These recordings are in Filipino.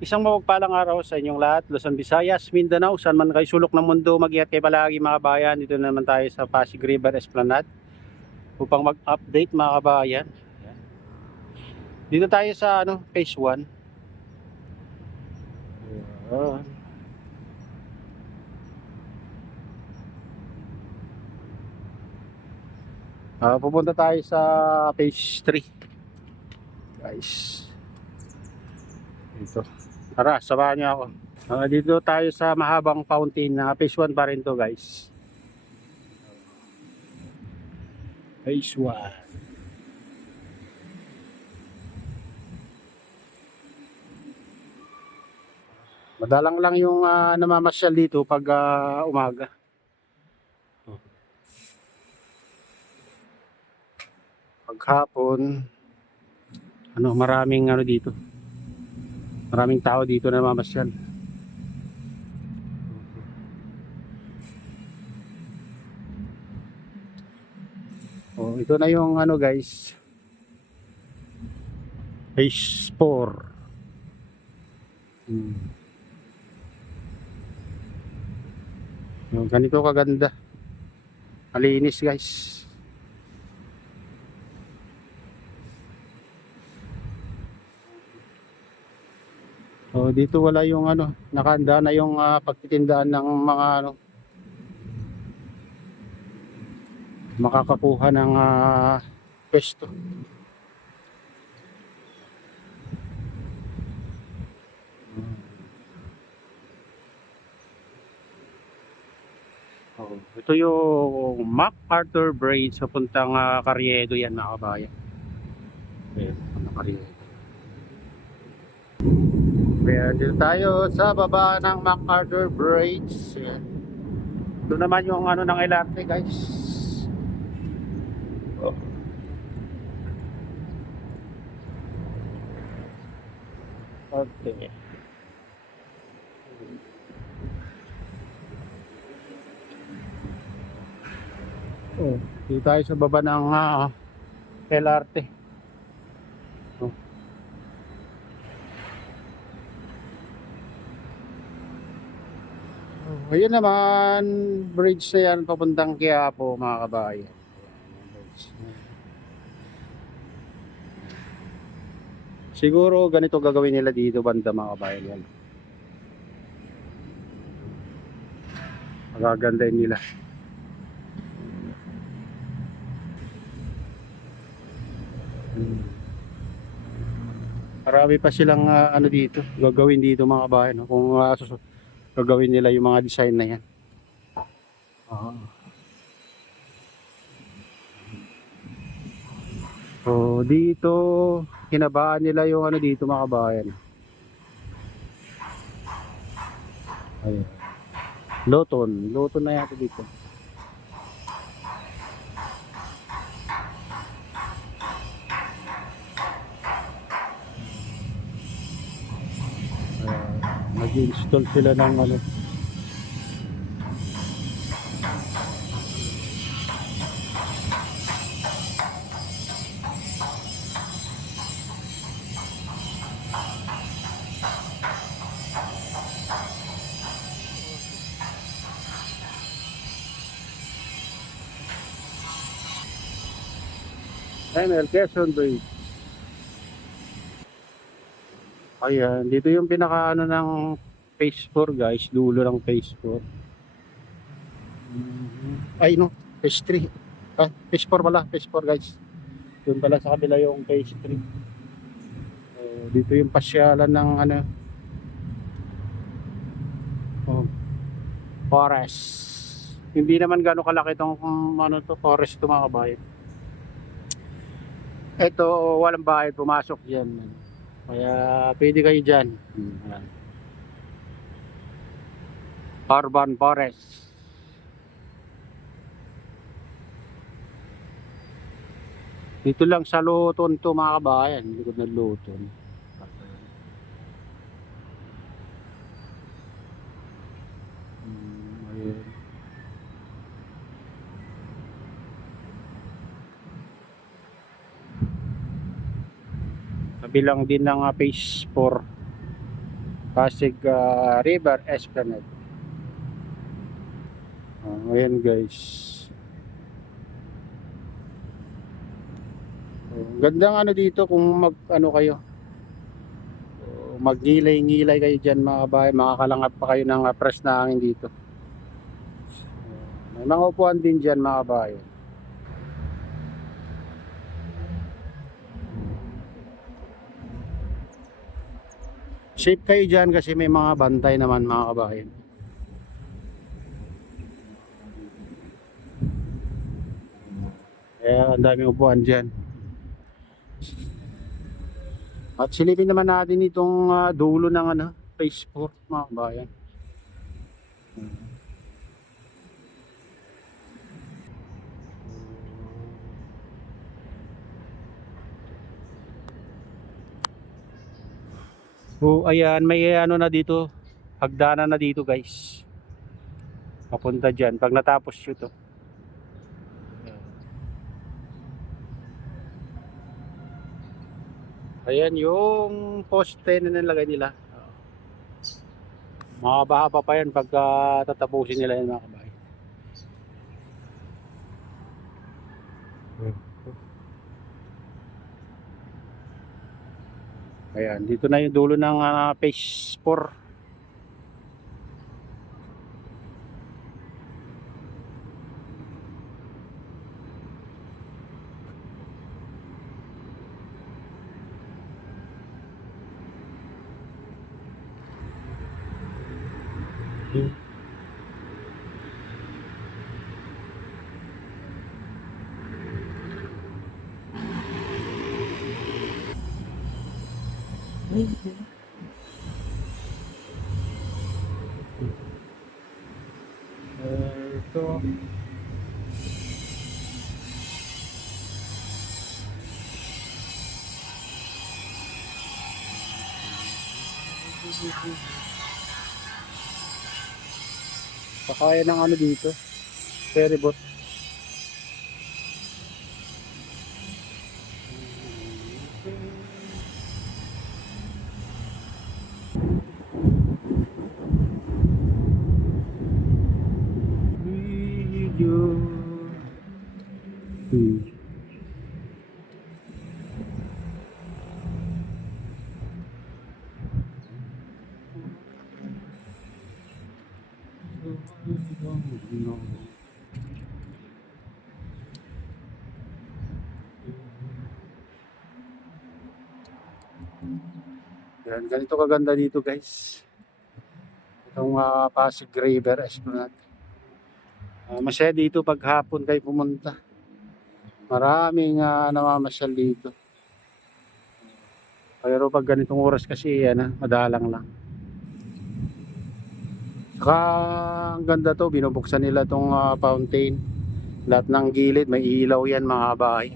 Isang mapagpalang araw sa inyong lahat, Luzon, Visayas, Mindanao, saan man kayo sulok ng mundo, mag-ingat kayo palagi mga kabayan. Dito naman tayo sa Pasig River Esplanade upang mag-update mga kabayan. Dito tayo sa phase 1. Ayan. Pupunta tayo sa phase 3. Guys. Dito. Tara, samahan niyo ako. Dito tayo sa mahabang fountain na phase 1 pa rin to, guys. Phase 1. Madalang lang yung namamasyal dito pag umaga. Paghapon, maraming dito. Maraming tao dito na namamasyal. Ito na yung guys. Phase 4. Yung ganito kaganda. Malinis, guys. Dito wala yung nakahanda na yung pagtitindaan ng mga makakakuha ng pwesto. Ito yung MacArthur Bridge papuntang Carriedo yan mga kabayan. Carriedo. Kaya dito tayo sa baba ng MacArthur Bridge. Ito naman yung ng LRT, guys. Okay. Dito tayo sa baba ng LRT. Ayun naman, bridge na yan papuntang Quiapo mga kabayan. Siguro ganito gagawin nila dito banda mga kabayan yan. Magagandahin nila. Marami pa silang dito gagawin dito mga kabayan, kung gagawin nila yung mga design na yan. Dito hinabaan nila yung dito mga kabayan. Ayun. Loton na yata dito. Nag-install sila ng Quezon Bridge. Ayan, dito yung pinaka ng phase 4 guys, dulo ng phase 4. Ay no, phase 3. Phase 4 pala, phase 4 guys. Doon pala sa kabila yung phase 3. Dito yung pasyalan ng forest. Hindi naman gano'ng kalaki itong forest ito mga kabayan. Ito, walang bahay pumasok dyan. Kaya pwede kayo dyan. Urban forest. Dito lang sa Luton to mga kabayan, likod ng Luton. Ayun. Kabilang din ng phase 4. Pasig River Esplanade. Ayan guys. Gandang ano dito kung mag ano kayo. Magnilay-ngilay kayo diyan mga kabayan, makakalangap pa kayo ng fresh na hangin dito. May mga upuan din diyan mga kabayan. Safe kayo diyan kasi may mga bantay naman mga kabayan. Kaya ang daming upuan diyan. At silipin naman natin itong dulo ng phase 4 mga kabayan. So ayan, may ano na dito, hagdanan na dito guys. Papunta diyan pag natapos ito. Ayan yung poste na nilagay nila. Mahaba pa yan pagka tatapusin nila yan mga kabayan. Ayan, dito na yung dulo ng phase 4. Ito. Pakaya ng ano dito, ferry boat. Yan, ganito kaganda dito guys. Itong Pasig River Esplanade. Masaya dito pag hapon kayo pumunta. Maraming namamasyal dito. Pero pag ganitong oras kasi madalang lang. Saka ang ganda to, binubuksan nila tong fountain. Lahat ng gilid may ilaw yan mga bahay.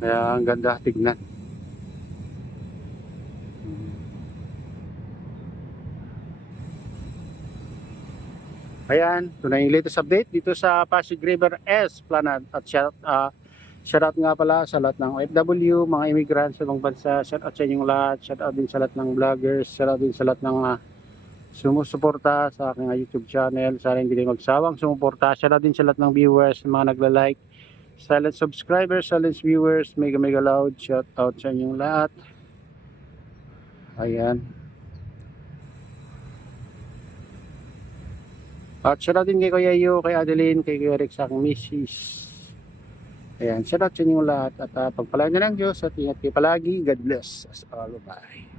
Kaya ang ganda tignan. Ayan, ito na yung latest update dito sa Pasig River Esplanade. At shout out nga pala sa lahat ng OFW, mga immigrants sa ibang bansa. Shout out sa inyong lahat. Shout out din sa lahat ng vloggers. Shout out din sa lahat ng sumusuporta sa aking YouTube channel. Sana hindi kayo magsawang sumuporta. Shout out din sa lahat ng viewers, mga nagla-like, silent subscribers, silent viewers, mega mega loud. Shout out sa inyong lahat. Ayan. At shoutout din kay Kuya Yu, kay Adeline, kay Kuya Rick sa aking misis. Ayan, shoutout sa inyong lahat. At pagpalain na ng Diyos at ingat kayo palagi. God bless us all. Bye.